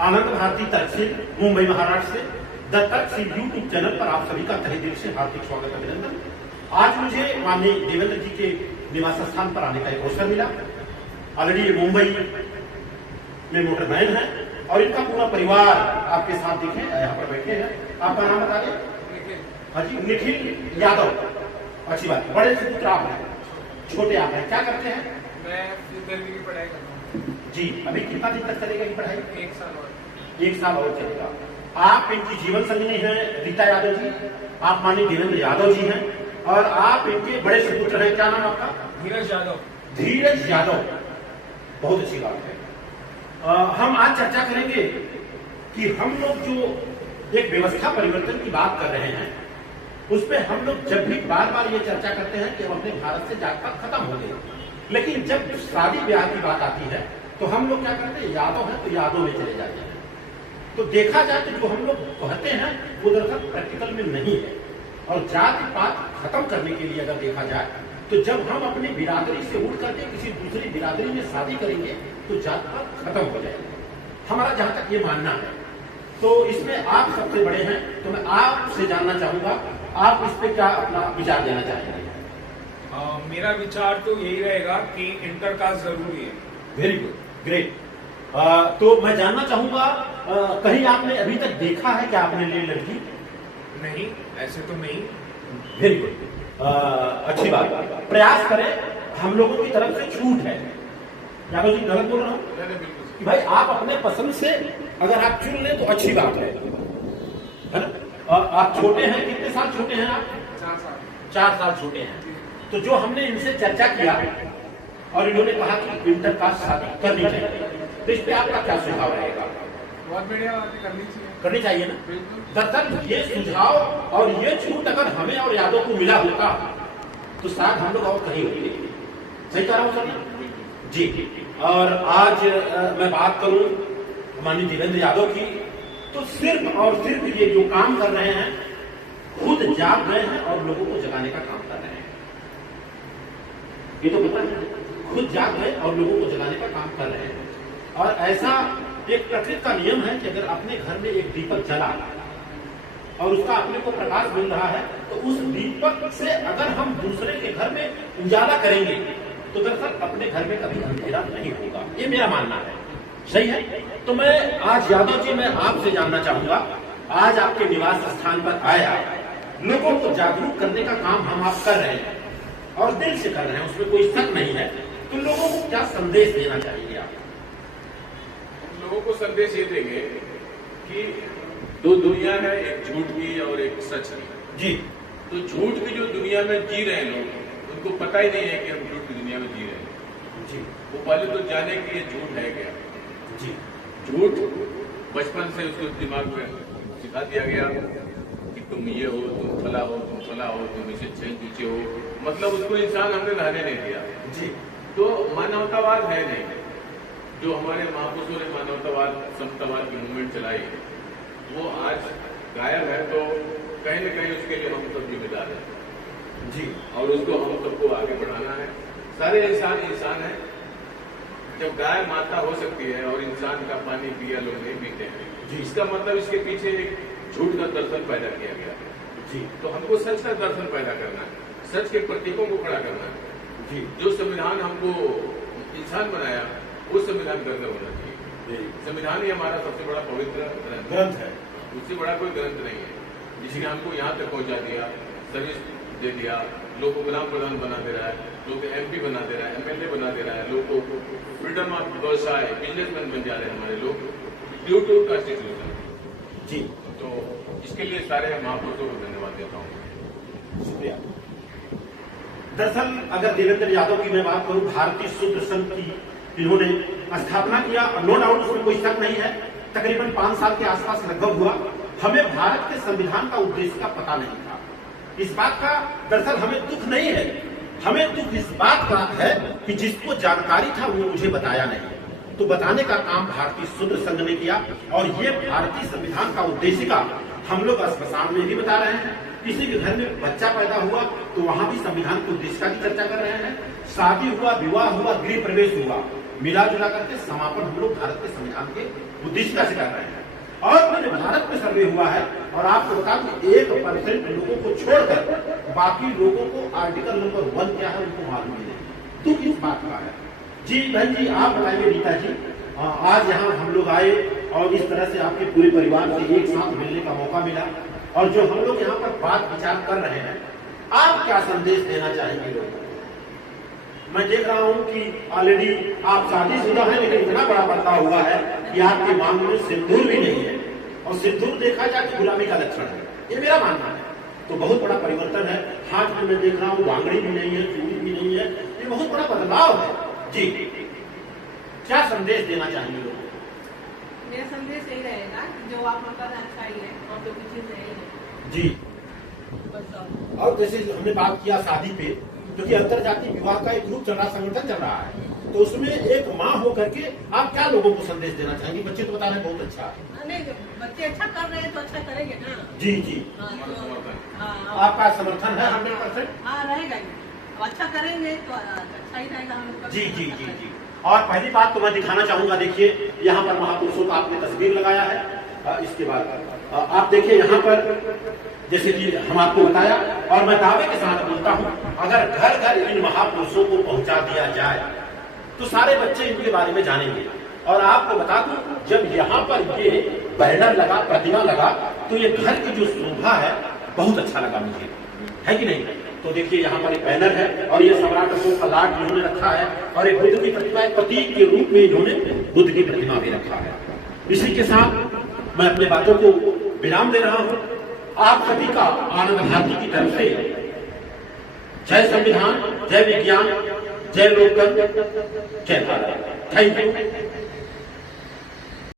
आनंद भारती तर्कशील मुंबई महाराष्ट्र से the तर्कशील YouTube channel पर आप सभी का तहे दिल से हार्दिक स्वागत अभिनंदन। आज मुझे माननीय देवेंद्र जी के निवास स्थान पर आने का एक अवसर मिला। ऑलरेडी ये मुंबई में मोटरमैन है और इनका पूरा परिवार आपके साथ दिखे यहाँ पर बैठे हैं। आपका नाम बता दें? हाँ जी, निखिल यादव। अच्छी बात। बड़े से पुत्र आप हैं, छोटे आप हैं, क्या करते हैं? मैं फिजियोथेरेपी की पढ़ाई करता हूँ। जी, अभी कितना दिन तक चलेगा ये पढ़ाई? 1 साल और। 1 साल और चलेगा। आप इनकी जीवन संगिनी है रीता यादव जी, आप माननीय देवेंद्र यादव जी हैं और आप इनके बड़े सुपुत्र हैं। क्या नाम आपका? धीरज यादव। धीरज यादव, बहुत अच्छी बात है। हम आज चर्चा करेंगे कि हम लोग जो एक व्यवस्था परिवर्तन की बात कर रहे हैं उस पर हम लोग जब भी बार बार ये चर्चा करते हैं कि हम अपने भारत से जात पात खत्म हो गए, लेकिन जब शादी ब्याह की बात आती है तो हम लोग क्या करते हैं, यादव है तो यादव में चले जाते हैं। तो देखा जाए तो जो हम लोग कहते हैं वो दरअसल प्रैक्टिकल में नहीं है। और जाति पात खत्म करने के लिए अगर देखा जाए तो जब हम अपनी बिरादरी से उठ करके किसी दूसरी बिरादरी में शादी करेंगे तो जात पात खत्म हो जाएगी, हमारा जहां तक ये मानना है। तो इसमें आप सबसे बड़े हैं तो मैं आपसे जानना चाहूंगा, आप इस पे क्या अपना विचार देना चाहेंगे? मेरा विचार तो यही रहेगा कि इंटरकास्ट जरूरी है। Very good, great. तो मैं जानना चाहूंगा, कहीं आपने अभी तक देखा है क्या अपने लिए लड़की? नहीं, ऐसे तो नहीं। वेरी गुड, अच्छी बात। प्रयास करें, हम लोगों की तरफ से छूट है। यादव जी गलत बोल रहा हूँ कि भाई आप अपने पसंद से अगर आप चुन लें तो अच्छी बात है ना? आप छोटे हैं, कितने साल छोटे हैं आप? 4 साल। 4 साल छोटे हैं। तो जो हमने इनसे चर्चा किया और इन्होंने कहा कि इंटरकास्ट शादी करनी चाहिए, तो इस पे आपका क्या सुझाव रहेगा? बहुत बढ़िया बातें करनी चाहिए ना? बिल्कुल। दरअसल ये सुझाव और ये छूट अगर हमें और यादव को मिला होता तो शायद हम लोग और कहीं होते। सही कह रहा हूँ सर जी? और आज मैं बात करूं माननीय देवेंद्र यादव की, तो सिर्फ और सिर्फ ये जो काम कर रहे हैं खुद जाग गए हैं और लोगों को जगाने का काम कर रहे हैं। ये तो पता है, खुद जाग गए और लोगों को जगाने का काम कर रहे हैं। और ऐसा एक प्रकृति का नियम है कि अगर अपने घर में एक दीपक जला और उसका अपने को प्रकाश मिल रहा है तो उस दीपक से अगर हम दूसरे के घर में उजाला करेंगे तो दरअसल अपने घर में कभी अंधेरा नहीं होगा। ये मेरा मानना है। सही है? तो मैं आज यादव जी मैं आपसे जानना चाहूंगा, आज आपके निवास स्थान पर आया, लोगों को जागरूक करने का काम हम आप कर रहे हैं और दिल से कर रहे हैं, उसमें कोई शक नहीं है। तो लोगों को क्या संदेश देना चाहिए आप? लोगों को संदेश ये देंगे कि 2 दुनिया है, एक झूठ की और एक सच की। जी। तो झूठ की जो दुनिया में जी रहे हैं लोग, उनको पता ही नहीं है कि हम झूठ की दुनिया में जी रहे हैं। जी। वो पहले तो जाने कि ये झूठ है क्या। जी। झूठ बचपन से उसको दिमाग में सिखा दिया गया कि तुम ये हो, तुम फला हो, तुम फला हो, तुम इसे पीछे हो, मतलब उसको इंसान हमने रहने नहीं दिया। जी। तो मानवतावाद है नहीं। जो हमारे महापुरुषों ने मानवतावाद समतावाद की मूवमेंट चलाई वो आज गायब है। तो कहीं न कहीं उसके लिए हम सब जिम्मेदार हैं जी। और उसको हम सबको आगे बढ़ाना है। सारे इंसान है। जब गाय माता हो सकती है और इंसान का पानी पिया लोग नहीं पीते हैं, इसका मतलब इसके पीछे एक झूठ का दर्शन पैदा किया गया है। जी। तो हमको सच का दर्शन पैदा करना है, सच के प्रतीकों को खड़ा करना है। जी। जो संविधान हमको इंसान बनाया वो संविधान के अंदर होना चाहिए। संविधान ही हमारा सबसे बड़ा पवित्र ग्रंथ है, उससे बड़ा कोई ग्रंथ नहीं है, जिसने हमको यहाँ तक पहुँचा दिया, सर्विस दे दिया, लोग को ग्राम प्रधान बना दे रहा है, लोग को MP बना दे रहा है, MLA बना दे रहा है, लोग को फ्रीडम ऑफ व्यवसाय बिजनेसमैन बन जा रहे हैं हमारे लोग, ड्यू टू कॉन्स्टिट्यूशन। जी। तो इसके लिए सारे महापुरुषों को धन्यवाद देता हूँ। शुक्रिया। दरअसल अगर देवेंद्र यादव की मैं बात करूं, भारतीय शूद्र संघ की इन्होंने स्थापना किया, नो डाउट उसमें कोई शक नहीं है, तकरीबन 5 साल के आसपास लगभग हुआ। हमें भारत के संविधान का उद्देश्य का पता नहीं था। इस बात का दरअसल हमें दुख नहीं है, हमें दुख इस बात का है कि जिसको जानकारी था वो मुझे बताया नहीं। तो बताने का काम भारतीय शूद्र संघ ने किया और ये भारतीय संविधान का उद्देश्य का हम लोग स्मशान में भी बता रहे हैं। किसी के घर में बच्चा पैदा हुआ तो वहां भी संविधान के उद्देश्य की चर्चा कर रहे हैं। शादी हुआ, विवाह हुआ, गृह प्रवेश हुआ, मिला जुला करके समापन हम लोग भारत के संविधान के उद्देश्यता से कर रहे हैं। और मैंने भारत में सर्वे हुआ है और आपको बता दूं 1% लोगों को छोड़कर बाकी लोगों को आर्टिकल नंबर 1 क्या है उनको मालूम नहीं। तो किस बात का है? जी बहन जी, आप बताइए रीता जी, आज यहाँ हम लोग आए और इस तरह से आपके पूरे परिवार से एक साथ मिलने का मौका मिला और जो हम लोग यहाँ पर बात विचार कर रहे हैं, आप क्या संदेश देना चाहेंगे लोगों को? मैं देख रहा हूँ कि ऑलरेडी आप शादीशुदा हैं, लेकिन इतना बड़ा बदलाव हुआ है कि आपके मांग में सिंदूर भी नहीं है और सिंदूर देखा जाए तो गुलामी का लक्षण है, ये मेरा मानना है। तो बहुत बड़ा परिवर्तन है। हाथ में मैं देख रहा हूँ बांगड़ी भी नहीं है, चूड़ी भी नहीं है, ये बहुत बड़ा बदलाव है। जी, क्या संदेश देना चाहेंगे लोगों को? मेरा संदेश यही रहेगा कि जो आप लोग का अच्छा ही है और जो कुछ चीज नहीं है। जी, और जैसे हमने बात किया शादी पे, क्योंकि अंतर जाति विवाह का एक ग्रुप चल रहा, संगठन चल रहा है, तो उसमें एक माँ हो करके आप क्या लोगों को संदेश देना चाहेंगे? बच्चे तो बता रहे हैं बहुत अच्छा, नहीं बच्चे अच्छा कर रहे हैं तो अच्छा करेंगे ना। जी जी, आपका समर्थन है 100%? हाँ रहेगा ही, अच्छा करेंगे तो अच्छा ही रहेगा हम लोग। जी जी जी जी। और पहली बात तो मैं दिखाना चाहूंगा, देखिए यहाँ पर महापुरुषों का आपने तस्वीर लगाया है। इसके बाद आप देखिए यहाँ पर जैसे कि हम आपको बताया, और मैं दावे के साथ बोलता हूँ, अगर घर घर इन महापुरुषों को पहुंचा दिया जाए तो सारे बच्चे इनके बारे में जानेंगे। और आपको बता दूं, जब यहाँ पर ये बैनर लगा, प्रतिमा लगा, तो ये घर की जो शोभा है बहुत अच्छा लगा मुझे, है कि नहीं? तो देखिए यहाँ पर एक बैनर है और ये सम्राट अशोक का लाट इन्होंने रखा है और एक बुद्ध की प्रतिमा, एक प्रतीक के रूप में इन्होंने बुद्ध की प्रतिमा भी रखा है। इसी के साथ मैं अपने बातों को विराम दे रहा हूँ। आप सभी का आनंद भारती की तरफ से जय संविधान, जय विज्ञान, जय लोकतंत्र, जय भारत। Thank you.